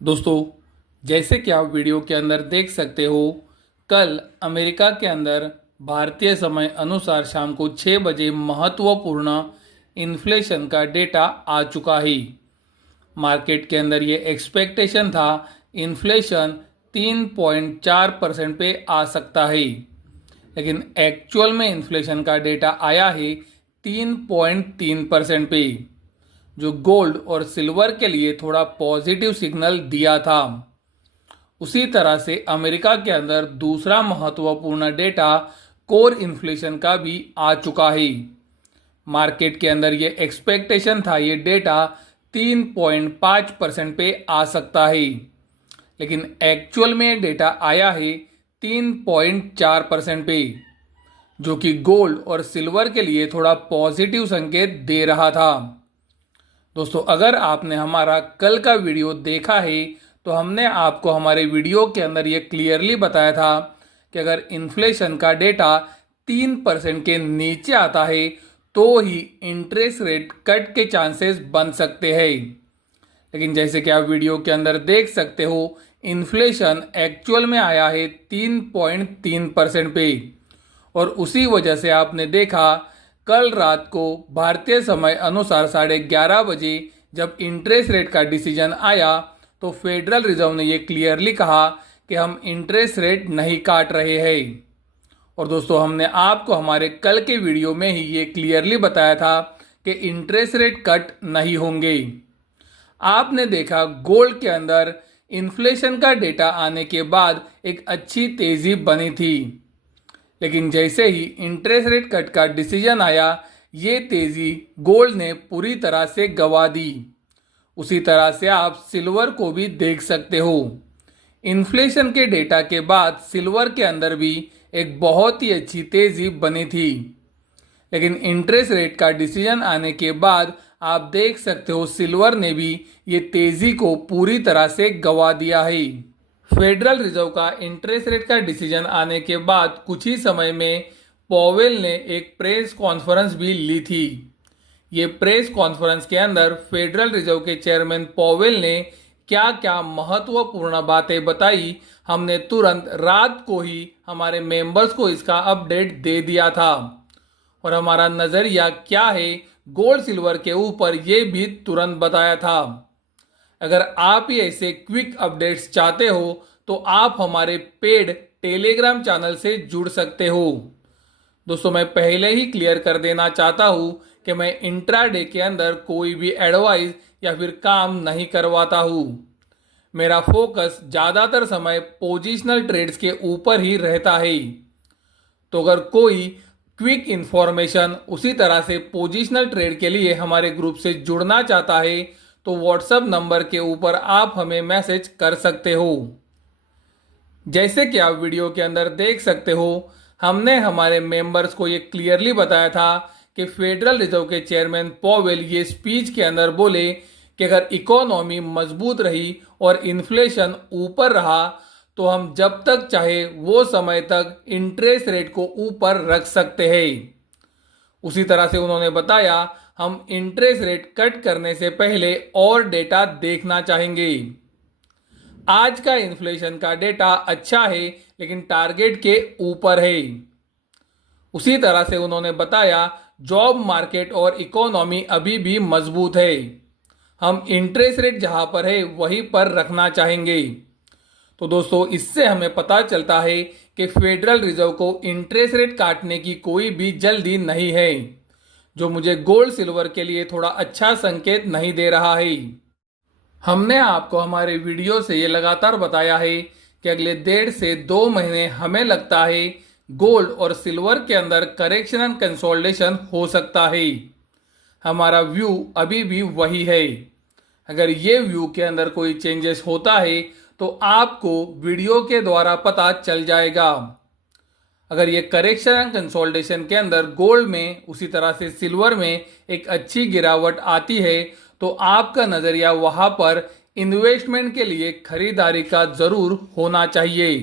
दोस्तों, जैसे कि आप वीडियो के अंदर देख सकते हो, कल अमेरिका के अंदर भारतीय समय अनुसार शाम को 6 बजे महत्वपूर्ण इन्फ्लेशन का डेटा आ चुका है। मार्केट के अंदर ये एक्सपेक्टेशन था इन्फ्लेशन 3.4% पे आ सकता है, लेकिन एक्चुअल में इन्फ्लेशन का डेटा आया है 3.3% पे, जो गोल्ड और सिल्वर के लिए थोड़ा पॉजिटिव सिग्नल दिया था। उसी तरह से अमेरिका के अंदर दूसरा महत्वपूर्ण डेटा कोर इन्फ्लेशन का भी आ चुका है। मार्केट के अंदर ये एक्सपेक्टेशन था ये डेटा 3.5% पे आ सकता है, लेकिन एक्चुअल में डेटा आया है 3.4% पे, जो कि गोल्ड और सिल्वर के लिए थोड़ा पॉजिटिव संकेत दे रहा था। दोस्तों, अगर आपने हमारा कल का वीडियो देखा है तो हमने आपको हमारे वीडियो के अंदर ये क्लियरली बताया था कि अगर इन्फ्लेशन का डेटा 3% के नीचे आता है तो ही इंटरेस्ट रेट कट के चांसेस बन सकते हैं। लेकिन जैसे कि आप वीडियो के अंदर देख सकते हो, इन्फ्लेशन एक्चुअल में आया है 3.3% पे, और उसी वजह से आपने देखा कल रात को भारतीय समय अनुसार 11:30 बजे जब इंटरेस्ट रेट का डिसीजन आया तो फेडरल रिजर्व ने ये क्लियरली कहा कि हम इंटरेस्ट रेट नहीं काट रहे हैं। और दोस्तों, हमने आपको हमारे कल के वीडियो में ही ये क्लियरली बताया था कि इंटरेस्ट रेट कट नहीं होंगे। आपने देखा गोल्ड के अंदर इन्फ्लेशन का डेटा आने के बाद एक अच्छी तेजी बनी थी, लेकिन जैसे ही इंटरेस्ट रेट कट का डिसीजन आया, ये तेजी गोल्ड ने पूरी तरह से गवा दी। उसी तरह से आप सिल्वर को भी देख सकते हो। इन्फ्लेशन के डेटा के बाद सिल्वर के अंदर भी एक बहुत ही अच्छी तेजी बनी थी, लेकिन इंटरेस्ट रेट का डिसीजन आने के बाद आप देख सकते हो सिल्वर ने भी ये तेजी को पूरी तरह से गवा दिया है। फेडरल रिजर्व का इंटरेस्ट रेट का डिसीजन आने के बाद कुछ ही समय में पॉवेल ने एक प्रेस कॉन्फ्रेंस भी ली थी। ये प्रेस कॉन्फ्रेंस के अंदर फेडरल रिजर्व के चेयरमैन पॉवेल ने क्या क्या महत्वपूर्ण बातें बताई, हमने तुरंत रात को ही हमारे मेंबर्स को इसका अपडेट दे दिया था। और हमारा नज़रिया क्या है गोल्ड सिल्वर के ऊपर ये भी तुरंत बताया था। अगर आप ही ऐसे क्विक अपडेट्स चाहते हो तो आप हमारे पेड टेलीग्राम चैनल से जुड़ सकते हो। दोस्तों, मैं पहले ही क्लियर कर देना चाहता हूं कि मैं इंट्राडे के अंदर कोई भी एडवाइस या फिर काम नहीं करवाता हूं। मेरा फोकस ज़्यादातर समय पोजिशनल ट्रेड्स के ऊपर ही रहता है। तो अगर कोई क्विक इन्फॉर्मेशन उसी तरह से पोजिशनल ट्रेड के लिए हमारे ग्रुप से जुड़ना चाहता है तो व्हाट्सएप नंबर के ऊपर आप हमें मैसेज कर सकते हो। जैसे कि आप वीडियो के अंदर देख सकते हो, हमने हमारे मेंबर्स को ये क्लियरली बताया था कि फेडरल रिजर्व के चेयरमैन पॉवेल ये स्पीच के अंदर बोले कि अगर इकोनॉमी मजबूत रही और इन्फ्लेशन ऊपर रहा तो हम जब तक चाहे वो समय तक इंटरेस्ट रेट को ऊपर रख सकते हैं। उसी तरह से उन्होंने बताया हम इंटरेस्ट रेट कट करने से पहले और डेटा देखना चाहेंगे। आज का इन्फ्लेशन का डेटा अच्छा है, लेकिन टारगेट के ऊपर है। उसी तरह से उन्होंने बताया जॉब मार्केट और इकोनॉमी अभी भी मजबूत है, हम इंटरेस्ट रेट जहां पर है वहीं पर रखना चाहेंगे। तो दोस्तों, इससे हमें पता चलता है कि फेडरल रिजर्व को इंटरेस्ट रेट काटने की कोई भी जल्दी नहीं है, जो मुझे गोल्ड सिल्वर के लिए थोड़ा अच्छा संकेत नहीं दे रहा है। हमने आपको हमारे वीडियो से ये लगातार बताया है कि अगले 1.5 से 2 महीने हमें लगता है गोल्ड और सिल्वर के अंदर करेक्शन एंड कंसोलिडेशन हो सकता है। हमारा व्यू अभी भी वही है। अगर ये व्यू के अंदर कोई चेंजेस होता है तो आपको वीडियो के द्वारा पता चल जाएगा। अगर ये करेक्शन एंड कंसोलिडेशन के अंदर गोल्ड में उसी तरह से सिल्वर में एक अच्छी गिरावट आती है तो आपका नज़रिया वहां पर इन्वेस्टमेंट के लिए खरीदारी का जरूर होना चाहिए।